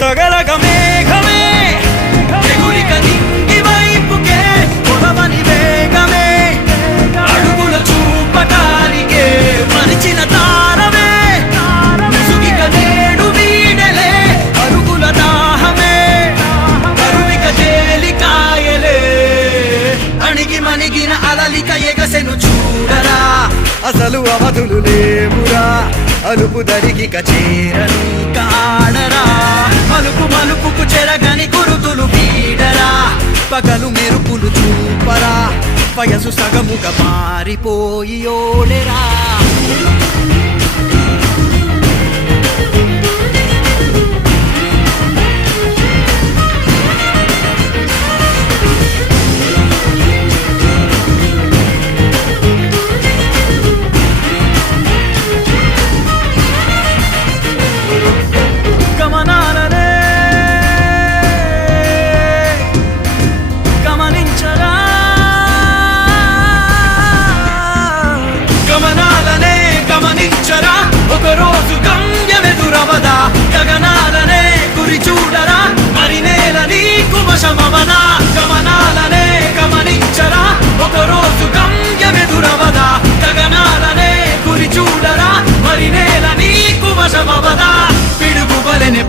తగలగ మేఘమే ఎగురిక నింగి వైపుకే పొడవని వేగమే అడుగుల చూపటానికే మరిచిన తారమే ముసుగిక నేడు వీడలే అరుగుల దాహమే కరువిక తేలికాయలే అణిగి మణిగిన అలలిక ఎగసెను చూడరా అసలు అవధులు లేవురా అలుపు దరికి చేరని కాడరా మలుపు మలుపుకు చెరగని గురుతులు వీడరా పగలు మెరుపులు చూపరా వయసు సగముగా మారిపోయి ఓడెరా ఒకరోజు గమ్యమెదురవదా గగనాలనే గురి చూడరా మరి నేల నీకు వశమవదా గమనాలనే గమనించరా ఒకరోజు గమ్యమెదురవదా గగనాలనే గురి చూడరా మరి నేల నీకు వశమవదా పిడుగు వలెనే